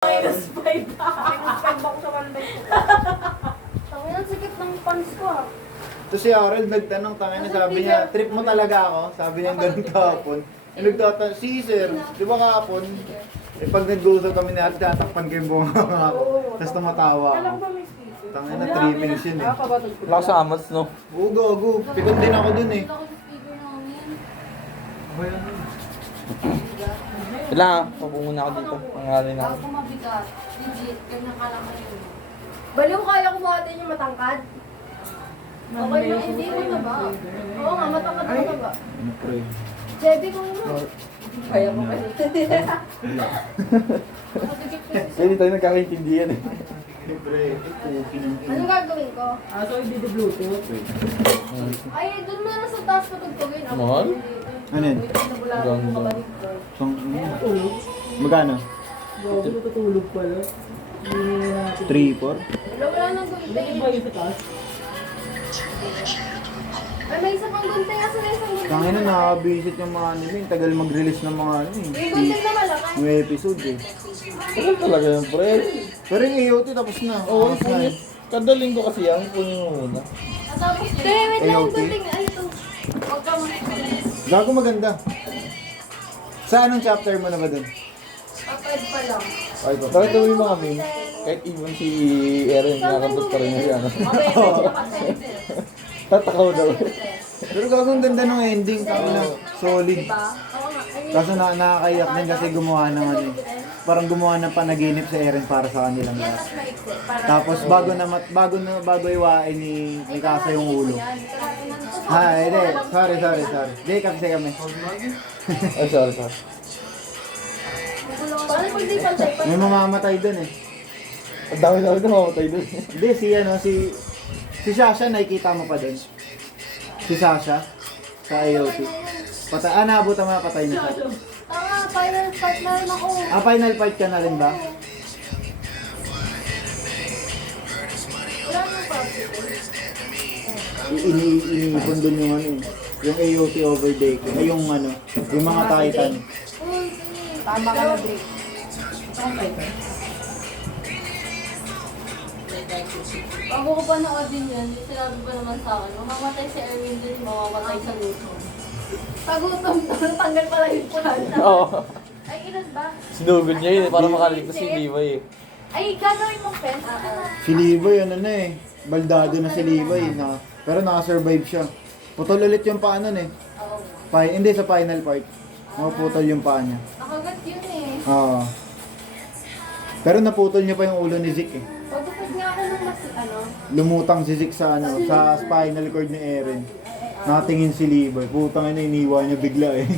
Minus 5. Minus 5 ako sa 1 by 2. Tangin ang sikip ng pants ko ah. Ito si Harold nagtanong, tangin na sabi niya, trip mo talaga ako? Sabi niya ganun kahapon. Si sir, di ba kahapon? Pag nag-uusap kami ni Ate, tatakpan ko yung bunga ako. Tapos tumatawa ako. Alam ba may speaker? Tangin na trimmings yun eh. Wala sa amats, no? Go. Pikon din ako dun eh. Kailangan, pabungan ako dito. Pangalan na. Ako mabigat. Legit. Ganyan ka lang kayo. Baliw kaya kumatin yung matangkad? Okay lang, hindi mo na ba? Oo nga, matangkad mo na ba? Ano pre? Jebe ko mo. Kaya mo kasi. Hindi tayo nagkakaintindihan eh. Siyempre, Ano gagawin ko? So hindi the Bluetooth. Ay, doon mo na sa taas patugtugin. Ako Mahal? Ano yun? Nabulakan ko kabalik ko. Magkano? Bago natutulog pala. 3, 4? Wala nang gunting. Bakit ba yung sa taas? Ay, may isa pang gunting. Asa na isang gunting? Tangin na nakabisit yung mga anime. Tagal mag-release ng mga ano May eh. gunting na malaki. Yung episode eh. Ano talaga yung pre? Pero yung AOT tapos na. Oo, Tapos na eh. kada linggo kasi yan, punin mo muna. Tapos Hindi, wait lang yung AOT? gunting. Ay, ito. huwag ka Gago maganda. Sa anong chapter mo na ba dun? Kapag pa lang. Ay, ko. Bakit gawin mo kami? Kahit even si Erin, nakakantot pa rin siya. Tatakaw daw. Pero gago ang ganda ng ending. Na, solid. Oo nga. Ay, Kaso nakakaiyak din kasi gumawa ng ano eh. Parang gumawa ng panaginip sa Eren para sa kanilang yan, lahat. mas maikli. Para- Tapos bago iwain ni Kasa yung ulo. Yan. Ha, hindi. Sorry. Hindi, kasi kami. Ay, sorry. Paano pag di pantay pa? May mamamatay dun eh. Ang dami na mamatay doon. Hindi, si Sasha, nakikita mo pa dun. Si Sasha, sa AOT. Naabutan mo na patay na siya. Tama, final part na rin ako. Final fight ka na rin ba? Wala nang part. Iniipon dun yung ano eh. Yung AOT overtaking. Ay, yung ano, yung mga Titan. Uy, sige. Tama ka na, Drake. Bago ko pa na-audition yan, sinabi pa naman sa akin, mamamatay si Erwin din, mamamatay sa gutom. Pagutom to, natanggal pala yung punan. Oo. Ay, ilan ba? Sinugod niya yun eh, para makaligtas si Levi eh. Ay, gagawin mong fence? Si Levi, ano na eh. Baldado na si Levi. Pero nakasurvive siya. Putol ulit yung paa nun eh. Oo. Hindi sa final part. Naputol yung paa niya. Nakagat yun eh. Oo. Pero naputol niya pa yung ulo ni Zeke eh. Pagupad nga ako ng mas, Lumutang si Zeke sa spinal cord ni Eren. Nakatingin si Levi. Putang ina, iniwan niya bigla eh.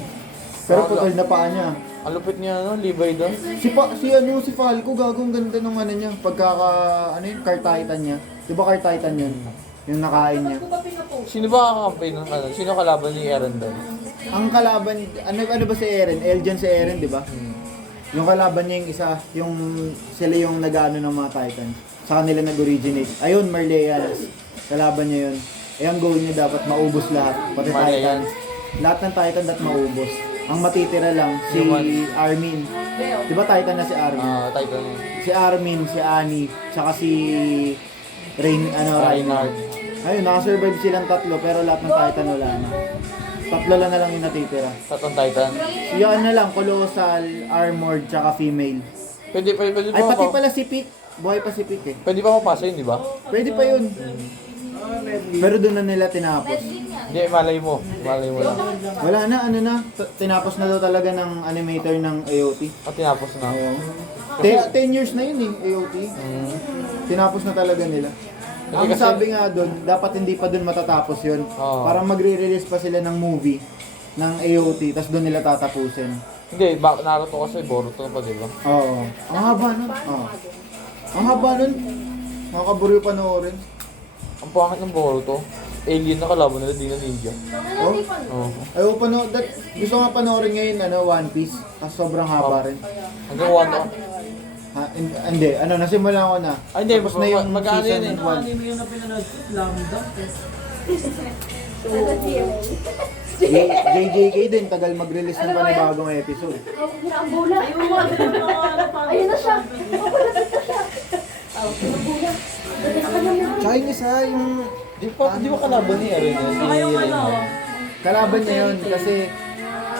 Pero putol na paa niya. Ang lupit niya, no? Levi doon. Si Falco, gagong ganda nung ano niya. Car Titan niya. Di ba Car Titan yun? Yung nakain niya. Sino ba kakampay ng ano? Sino kalaban ni Erin doon? Ang kalaban, ano ba si Eren? Eljan si Eren, di ba? Yung kalaban niya yung isa, sila yung nag-ano ng mga Titan. Sa kanila nag-originate. Ayun, Marleyanas. Kalaban niya yun. Ang goal niya dapat maubos lahat. Pati Titan. Marleyanas. Lahat ng Titan dapat maubos. Ang matitira lang, si Armin. Di ba Titan na si Armin? Titan. Si Armin, si Annie, tsaka si Reinhardt. Ayun, nakasurvive silang tatlo pero lahat ng Titan wala na. Tatlo lang na lang yung natitira. Tatang Titan. Yan na lang, Colossal, Armored, tsaka female. Pwede Ay, pa pati pala si Pick. Buhay pa si Pick eh. Pwede pa mapasa yun, di ba? Pwede pa yun. Pero doon na nila tinapos. Hindi, malay mo. Malay mo lang. Wala na, tinapos na daw talaga ng animator ng AOT. At tinapos na. Oo. 10 years na yun eh, AOT. Tinapos na talaga nila. Ang Kasi- sabi nga doon, dapat hindi pa doon matatapos yun. Oo. Parang magre-release pa sila ng movie ng AOT, tapos doon nila tatapusin. Hindi, Naruto kasi Boruto pa, di ba? Oo. Ang haba nun. Oo. Ang haba nun. Nakakaburiw panoorin. Ang pangit ng Boruto. Alien na kalaban nila, di na ninja. Oh? Oo. Ayaw gusto nga panoorin ngayon, One Piece. Kasi sobrang haba rin. Hanggang one na. Hindi, nasimulan ko na. Ay, hindi, Tapos na yung mag-ano yun season eh. 1. Anime yung na pinanood ko, Slam Dunk. Ano, JJK din, tagal mag-release ng panibagong episode. Ang bola. Ayun na siya. Mapalapit na siya. Ang bola. Tsaka yung isa, yung Di ba kalaban ni Eren yun? Si Eren. kalaban niya yun kasi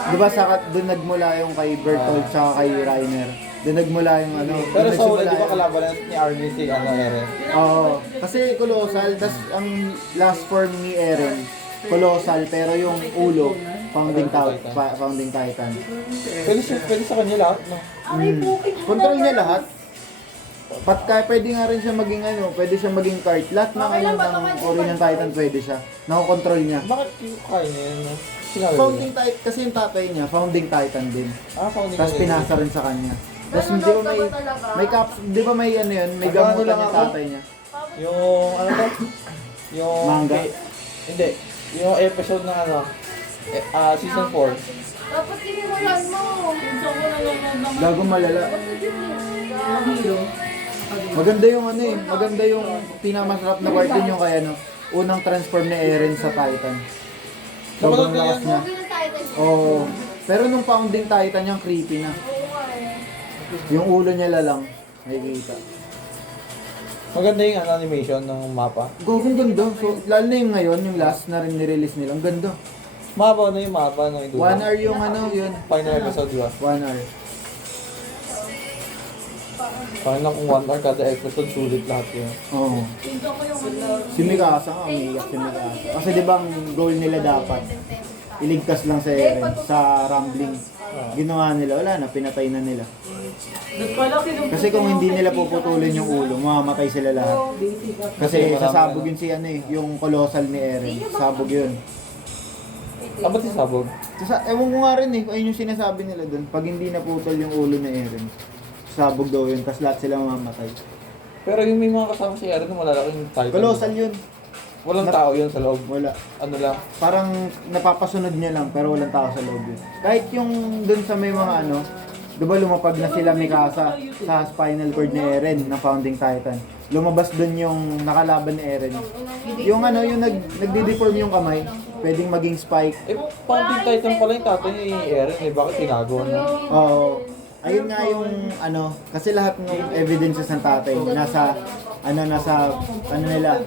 di ba doon nagmula yung kay Bertolt tsaka kay Reiner. Doon nagmula yung ano. Pero doon sa uli, nagsimula di ba yung- kalaban ni Armin si Eren? Oo. Kasi Colossal, tas ang last form ni Eren, Colossal, pero yung ulo, Founding Titan. Pwede sa kanya lahat, no? Control niya lahat. Pwede nga rin siya maging ano, pwede siya maging cart. Lahat ng ano ng ori ng Titan pwede siya. Nakokontrol niya. Bakit yung kaya niya yun? No? Sinabi Founding niya. Titan, kasi yung tatay niya, Founding Titan din. Founding Tapos Titan. pinasa rin sa kanya. Tapos di ba may caps, di ba may ano yun, may Magkano gamutan lang yung ako? tatay niya. Yung, ano to? Yung... Manga? Hindi. Yung episode ng ano, season 4. Dapat tinimulan mo. Gago malala. Maganda yung ano eh, maganda yung pinakamasarap na part din yung kaya ano, unang transform ni Eren sa Titan. Sobrang lakas niya. Oo. Pero nung Founding Titan yung creepy na. Yung ulo niya lalang, nakikita. Maganda yung ano, animation ng mapa. Gawin ganda. So, lalo na yung ngayon, yung last na rin nirelease nila. Ang ganda. Mapa, ano yung mapa? Ano yung 1 hour yung ano, yun. Final episode, di ba? 1 hour. Parang kung 1 hour kada episode, sulit lahat yun. Oo. Si Mikasa nga, umiiyak si Mikasa. Kasi di ba ang goal nila dapat, iligtas lang si Eren sa rumbling. Ginawa nila, wala na, pinatay na nila. Kasi kung hindi nila puputulin yung ulo, mamamatay sila lahat. Kasi sasabog yun si ano eh, yung colossal ni Eren. Sabog yun. Ba't si Sabog? Ewan ko nga rin eh, kung ayun yung sinasabi nila dun. Pag hindi naputol yung ulo ni Eren, sabog daw yun, tas lahat sila mamamatay. Pero yung may mga kasama si Eren, malalaking title. Colossal yun. Walang tao yun sa loob. Wala. Ano lang. Parang napapasunod niya lang pero walang tao sa loob yun. Kahit yung dun sa may mga ano, di ba lumapag na sila Mikasa sa spinal cord ni Eren na Founding Titan. Lumabas dun yung nakalaban ni Eren. Yung ano, yung nagdi-deform yung kamay, pwedeng maging spike. Eh, Founding Titan pala yung tatay ni Eren, eh. Bakit tinago niya? Oo. Ayun nga yung ano, kasi lahat ng evidences ng tatay nasa nila,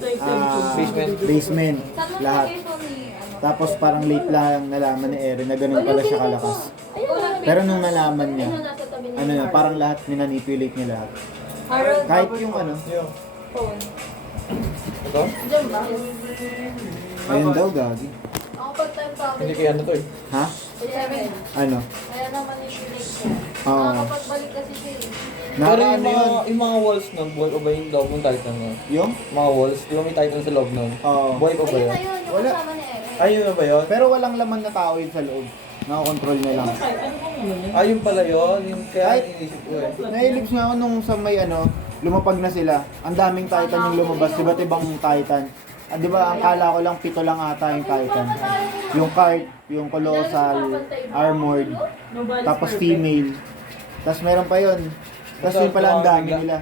basement, lahat. Tapos parang late lang nalaman ni Eren na ganun pala siya kalakas. Pero nung nalaman niya, ano na, parang lahat minanipulate niya lahat. Kahit yung ano, Yung. Ito? Diyan ba? ayun daw gagi. Ako pag time pa ako. Hindi kaya ano to eh. Ha? Seven. Ano? Kaya naman i-relate siya. Oo. Nakakapagbalik kasi siya eh. Pero Naka yung ano yun? mga, yung mga walls nun, buhay pa ba yung loob ng Titan nun? Yung? Mga walls, di ba may Titan sa loob nun? Oo. Buhay pa ba Ayun yun? na yun, yung Wala. kasama ni Eren. Ayun na ba yun? Pero walang laman na tao yun sa loob. Nakakontrol niya lang. Ayun pala yun. Yung kaya Kahit- inisip ko eh. Nailibs nga ako nung sa may ano, lumapag na sila. Ang daming Titan yung lumabas, iba't ibang Titan. Ah, di ba, ang kala ko lang 7 lang ata yung Titan. Yung Cart, yung Colossal, Armored, tapos Female. Tapos meron pa yun. Tapos yun pala ang dami nila.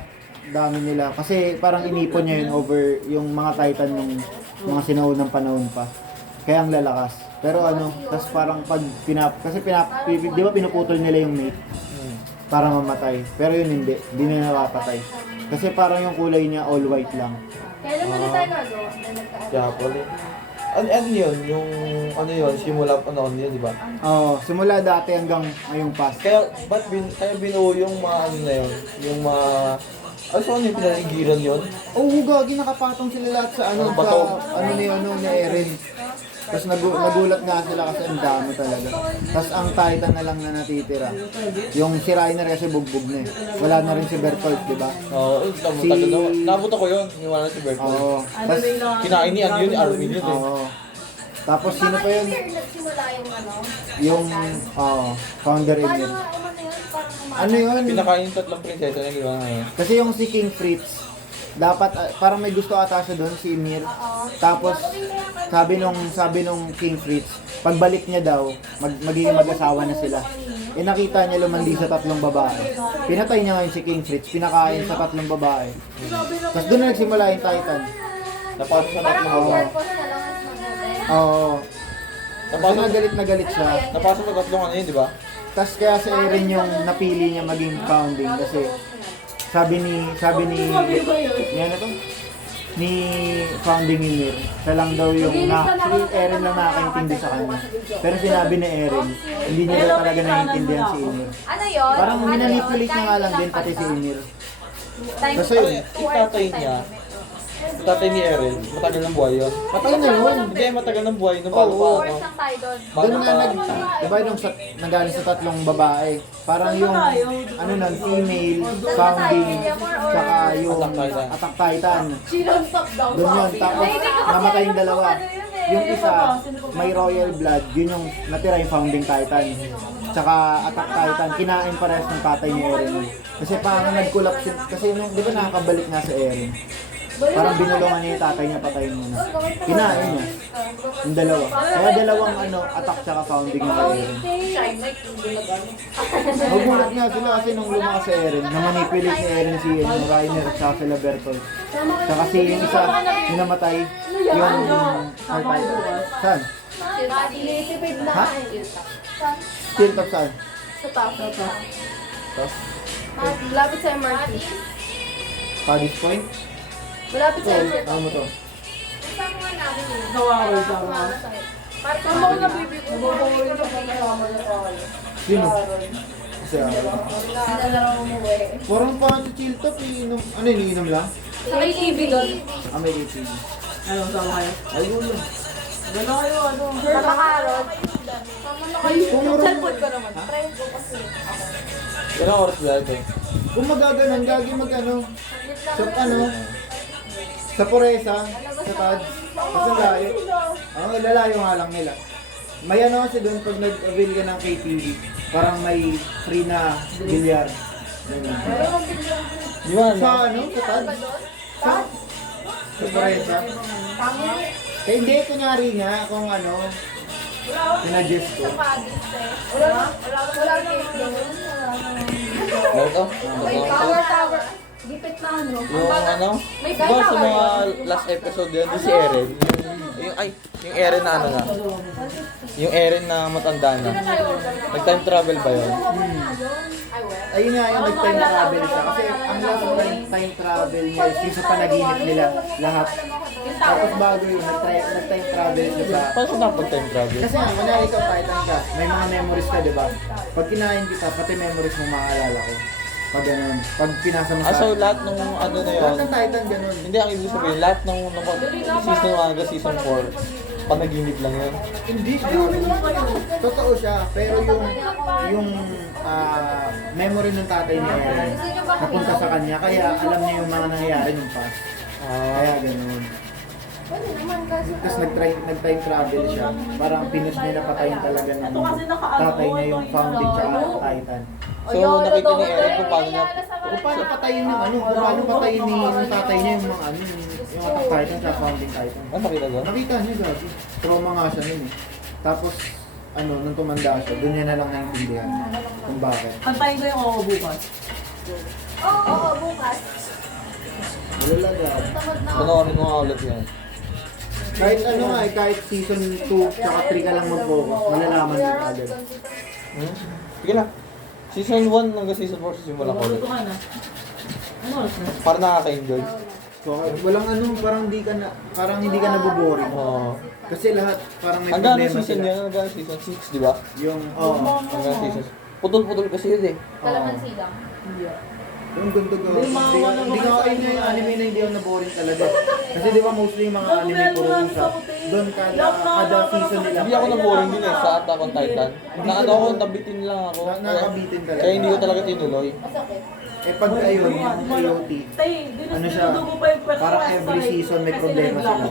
Dami nila. Kasi parang inipon niya yun over yung mga Titan ng mga sinaunang panahon pa. Kaya ang lalakas. Pero ano, tapos parang pag di ba pinuputol nila yung mate para mamatay. Pero yun hindi na napapatay. Kasi parang yung kulay niya all white lang. Kailan mo na tayo nagawa? Na nagka- Kaya pala. Ano yun? Yung ano yun? Simula panahon yun, di ba? Oo, simula dati hanggang ngayong past. Kaya, kaya binuo yung mga ano na yun? Yung mga... Ano yung pinanigiran yun? Oo, gagi, nakapatong sila lahat sa ano, Bato. sa ano ni Eren. Tapos nagulat nga sila kasi ang dami talaga. Tapos ang Titan na lang na natitira. Yung si Reiner kasi bugbog na eh. Wala na rin si Bertolt, di ba? Oo, tagal na. Nabuta ko yun. Yung wala na si Berto. Oo. Tapos, Kinain ni Ano yun, Armin yun eh. oo. Tapos sino pa yun? Year nagsimula yung ano? Yung, Founder Paano Emir. nga umano yun? Parang umano. Ano yun? Pinakain yung tatlong prinsesa niya, di ba? Kasi yung si King Fritz, dapat parang may gusto ata siya doon si Emir. Tapos sabi nung King Fritz, pagbalik niya daw, magiging mag-asawa na sila. Eh nakita niya lumandi sa 3 babae. Pinatay niya ngayon si King Fritz, pinakain sa 3 babae. Tapos doon na nagsimula yung Titan. Napasok sa Parang tatlong ang babae. purpose na lang at mabuti. Oo. Kasi nagalit na galit siya. Napasok na tatlong ano yun, di ba? Tapos kaya si Eren yung napili niya maging founding kasi sabi ni ano to? Ni founding Ymir, siya lang daw yung si Eren lang nakakaintindi sa kanya. Pero sinabi ni Eren, hindi niya daw talaga naiintindihan si Ymir. Ano yun? Parang minanipulate niya nga lang din pati si Ymir. Kasi yun, Yung tatay ni Eren, matagal ng buhay yun. patay na yun. Hindi, matagal ng buhay nung bago pa Oo. ako. Force lang tayo doon. Doon nga diba yung nagaling sa tatlong babae, parang yung ano nun, female, founding, saka yung Attack Titan. Sinonstop daw. Doon yun, tapos namatay yung dalawa. Yung isa, may royal blood, yun yung natira yung founding titan. Tsaka Attack Titan, kinain parehas ng tatay ni Eren. Kasi parang nag-collapse yun, kasi di ba nakakabalik nga sa Eren? Parang binulungan niya yung tatay niya, patayin muna. Kinain niya. Yung dalawa. Kaya dalawang attack tsaka founding ng Eren. Magulat nga sila kasi nung lumakas sa Eren, na-manipulate ni Eren si Reiner at saka sila Bertolt. Tsaka si yung isa, yung namatay, yung saan? Sinitipid na. Ha? Still top saan? Sa top. Tapos, Malapit sa MRT. Paddy's Point? Malapit Ito, sa MRT. ano mo to? Nawawal sa mga. Parang mo na bibi ko. Sino? Kasi Sinalaro mo eh. parang pa sa chill top, iinom. Ano yun, iinom lang? Sa may TV doon. May ATV. Ano, sama kayo? Ay, gulo. Gano'n kayo, ano? Nakakarot. Cellphone ko naman. Try ko kasi. Ilang oras ba ito? Kung magaganon, gagi mag-ano. Sa Poresa, sa Tads. Kasi layo. Oo, lalayo nga lang nila. May ano kasi doon pag nag-avail ka ng KTV, parang may free na bilyar. Ganun. Di ba? Sa ano? Sa Tads? Sa Poresa. Eh hindi, kunyari nga kung ano, sinadjust ko. Wala na doon. Ito? Tower. Gipit na ano. Yung ano? May Diba sa mga last episode yun, di si Eren, yung Eren na ano na, yung Eren na matanda na, nag-time travel ba yun? Ayun nga yung nag-time travel siya. Kasi ang last time travel niya is yung sa panaginip nila lahat. Tapos bago yun, nag-time travel siya sa... Paano siya napag-time travel? Kasi nga, kunyari ikaw Titan ka, may mga memories ka, di ba? Pag kinain kita, pati memories mo maaalala ko. Pag ganun. Pag pinasa mo Ah, so lahat ng ano na yun, lahat ng Titan ganun. hindi ang ibig sabihin, lahat ng season 1 hanggang season 4, panaginip lang yun. Hindi. Totoo siya, pero yung memory ng tatay niya napunta sa kanya, kaya alam niya yung mga nangyayari nung past. Kaya ganun. Tapos nag-time travel siya. Parang pinush niya na patayin talaga ng tatay niya yung founding tsaka Titan. So nakita ni Eren kung paano niya, Kung paano patayin ng ano, kung paano patayin ni yung tatay niya yung mga ano, yung Attack Titan tsaka founding Titan. nakita doon? Nakita niya gagi. Trauma nga siya nun eh. Tapos, ano, nung tumanda siya, doon niya na lang naintindihan kung bakit. Antayin ko yung ako bukas. Oo, bukas. Wala gagi. Panoorin mo nga ulit yan. Kahit ano nga eh, kahit season 2 tsaka 3 ka lang mag-focus, malalaman mo agad. Sige na. Season 1 hanggang season 4 simulan ko ulit. Luto ka na. Ano oras na? Para nakaka-enjoy. So, walang ano, parang hindi ka naboboring. Oo. Kasi lahat parang may Hanggang problema season sila. yan, hanggang season 6, di ba? Yung, Hanggang season. Putol-putol kasi yun eh. Kalamansi lang. Hindi. yung gundo ko. Hindi nga kayo na yung anime na hindi ako naboring talaga. Kasi di ba mostly yung mga anime puro usap. Doon kada season nila. Hindi ako na-boring din eh sa Attack on Titan. Naano ako, nabitin lang ako. Nakabitin talaga. Kaya hindi ko talaga tinuloy. Eh pag ayun, yung AOT, ano siya, parang every season may problema sila.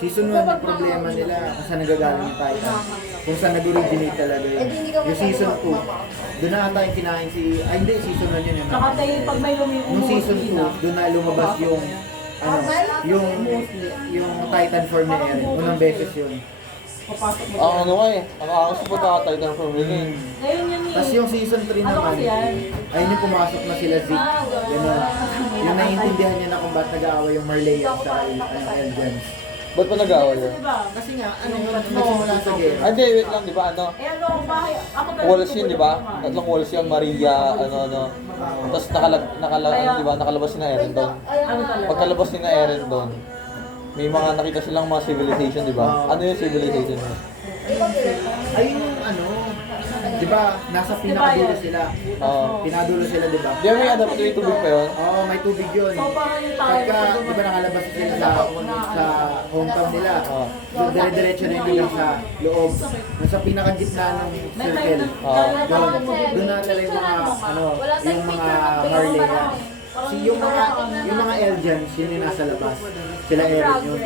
Season 1 may problema nila kung saan nagagaling yung Titan. Kung saan nag-originate talaga yun. Yung season 2, doon na ata yung kinain si, ay hindi, season 1 yun. Saka tayo pag may Nung season 2, doon na lumabas yung, ano, yung Titan form ni Eren. Unang beses yun. papasok mo. Ang ano ka eh, ang aangas po sa Titan from Within. Ngayon yun eh. Tapos yung season 3 Ano naman, kasi yan? ayun yung pumasok na sila Zeke. Ganun. Yung naiintindihan niya na kung ba't nag-aaway yung Marley at sa Eldians. Ba't pa nag-away yun? Diba? Kasi nga, ano yung nagsimula sa gera. Ah, hindi, wait lang, di ba? Ano? Eh ano, bahay. Ako talaga. Walls yun, di ba? Tatlong walls yun, Maria, ano. Tapos di ba? Nakalabas si na Eren doon. Ano talaga? Pagkalabas ni na Eren doon, may mga nakita silang mga civilization, di ba? Ano yung civilization mo? Ayun yung ano, di ba, nasa pinakadulo sila. Oo. Pinadulo sila, di ba? Di ba may ano, may tubig pa yun? Oo, may tubig yun. So parang yung tayo. Pagka, di ba nakalabas sila sa hometown nila, Oo. so dire-diretso na yun hanggang sa loob. Nasa pinakagitna ng circle. Oo. Doon na talaga yung mga, ano, yung mga Marleya. Yung mga Eldians, yun yung nasa labas. Sila Eren yun.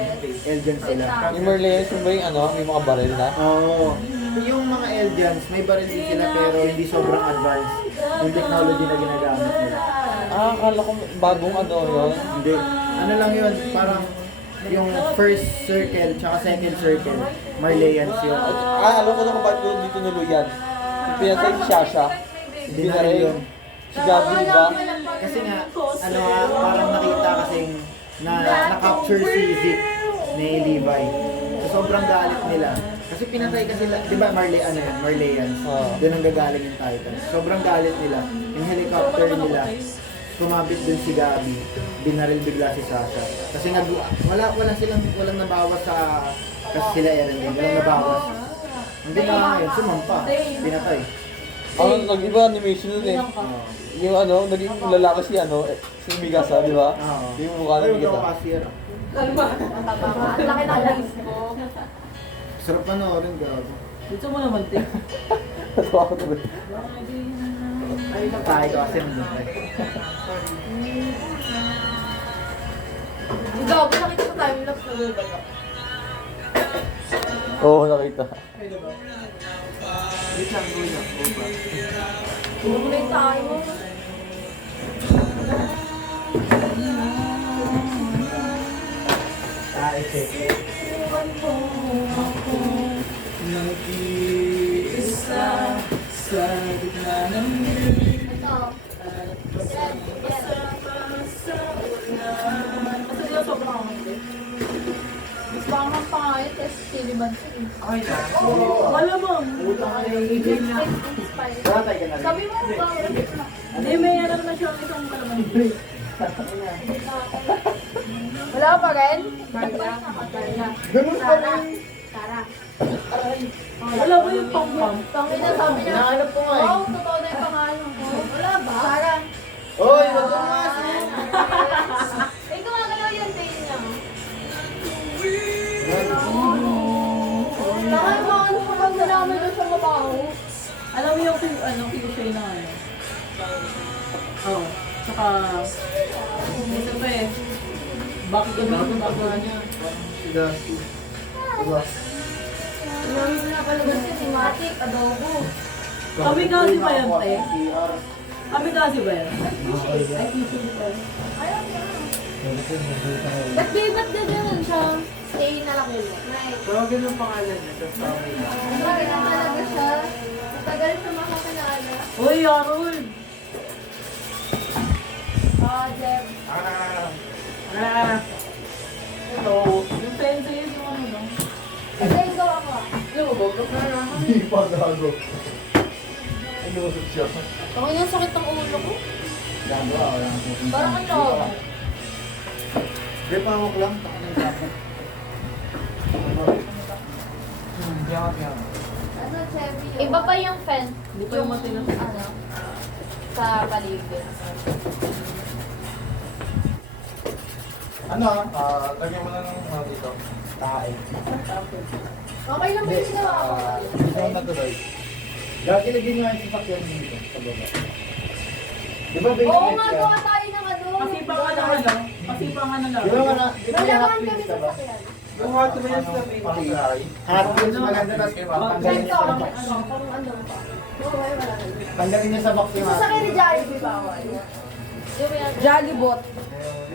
Eldians sila. Yung Merlions, yung ba yung ano, may mga baril na? Oo. Yung mga Eldians, may baril din sila pero hindi sobrang advanced. Yung technology na ginagamit nila. Ah, akala ko bagong ano yun. Hindi. Ano lang yun, parang yung first circle tsaka second circle, Marleyans yun. Ah, alam ko na kung ba't yun dito nuluyan. Yung pinatay si Shasha. Hindi na rin yun. Si Gabi, di ba? Kasi nga, ano nga, parang nakita kasing na-capture si Zeke ni Levi. So, sobrang galit nila. Kasi pinatay kasi sila, di ba Marleyans? Oo. Doon ang gagaling yung Titans. Sobrang galit nila. Yung helicopter nila, sumabit dun si Gabi, binaril bigla si Sasha. Kasi nga, walang nabawas kasi sila Eren din, walang nabawas. Hindi na yun, sumampa, pinatay. Ano, nag-iba animation nun eh. Oo. Yung ano, naging lalaki si ano, si Migasa, di ba? Oo. Yung mukha ng Ay, Migasa. huwag ako cashier. Ang laki ng face mo. Sarap panoorin, gago. Dito mo naman, te. Natawa ko tuloy. Ay, nakakain ko kasi namatay. Ikaw, nakita sa time-lapse na ba? Oo, nakita. Wait lang, go lang. Go back. Kulay tayo. Check. Kasi di ako sobrang kamay. Gusto ko mang pangayot kasi chili bansin. Okay na. Wala bang? Utang ka na yung agent niya. Batay ka na rin. Sabi mo, bakit na? Hindi, may alam na siya isang kalaman. Wala pa rin? Ganun pa rin. Wala ba yung pang-pang? Tangina, sabi niya. Hinahanap ko nga eh. Wow, totoo na yung pangalan ko. Wala ba? Sarah. Oy, wag kang mas. Eh, gumagalaw yung tail niya. Lakay mo, ano kapag nalaman doon sa mabaho? Alam mo yung cliché na ano? Oo. Tsaka, ito pa eh. Bakit gamitin ba niya? Yung pinapalabas ko si Matic, adobo. Kami kasi ba yan, te? Kami kasi ba yan? Ba't ka ganun siya? Stay na lang yun. Right. Tawagin yung pangalan niya. Tapos tawagin niya. Matagal na talaga siya. Matagal siya makapanala. Uy, Arul! Jeff. Hello. Yung sensei yun yung ano no? Ito yung gawa ko. Hindi pa gago. Ano siya? Ako yung sakit ng ulo ko. Gago, wala nang pupunta. Parang ang loob. Hindi pa ako lang. Ano, Chevy? Iba pa yung fence. Hindi pa yung matino. Ano? Sa paligid. Ano, lagyan mo na ng dito. Tae. Okay lang ba yung ginawa ko? Gusto mo natuloy. Lagi lagyan niyo yung sasakyan dito sa baba. Di ba Oo basement nga, ka? gawa tayo ng ano. Kasi pa nga na ano? Kasi pa nga na lang. Di ba nga na? Di ba yung Wala hot kami wheels ka sa ba? sakyan. Yung hot wheels na pinatay. Hot wheels maganda tapos tanggalin niyo sa box. Kung ano pa. Okay, wala na. Tanggalin niyo sa box yung hot Sasakyan ni wheels. Jollibee ba ako? Yung yan. Jollibot.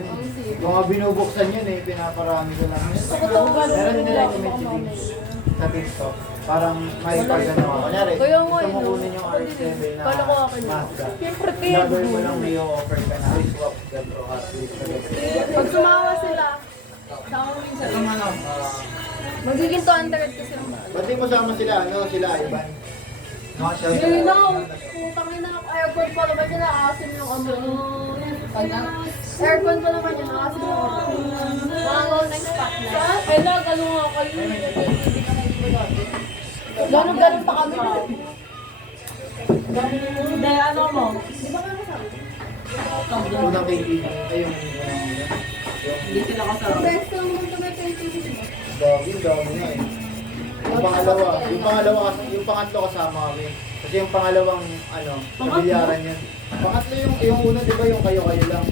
Ang sip. Yung mga binubuksan yun eh, pinaparami ko lang. Meron din nila yung sa TikTok. Parang may pagano. Kunyari, Kaya nga gusto mo yun, kunin yung RX-7 na Kala ko akin yun. Mazda. Siyempre, Gagawin mo lang may offer ka na. Ay, swap ka bro, hot wheels ka. Pag sumawa sila, Ito man lang. Magiging 200 kasi ang mahal. Ba't di mo sama sila, sila, Ivan? Hindi na, putang ina ng aircon pa naman yun, naasim yung amoy. Aircon pa naman yun, naasim yung amoy. Mga go next pack na. Ay na, gano'n nga kayo. Gano'n pa kami. Hindi, ano mo? Unang KTV, ay yung Hindi sila kasama. Best lang mo ito may KTV. dami na eh. Yung pangatlo kasama kami. Kasi yung pangalawang, nabilyaran yun. Pangatlo yung una, di ba, yung kayo-kayo lang.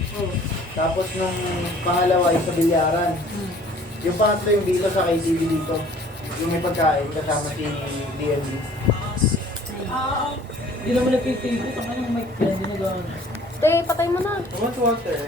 Tapos nung pangalawa, yung sa bilyaran. Yung pangatlo yung dito sa KTV dito. Yung may pagkain, kasama si DMD. Hindi naman nagpipigil. Saka yung mic, hindi nag-ano. Tay, patay mo na. What's water?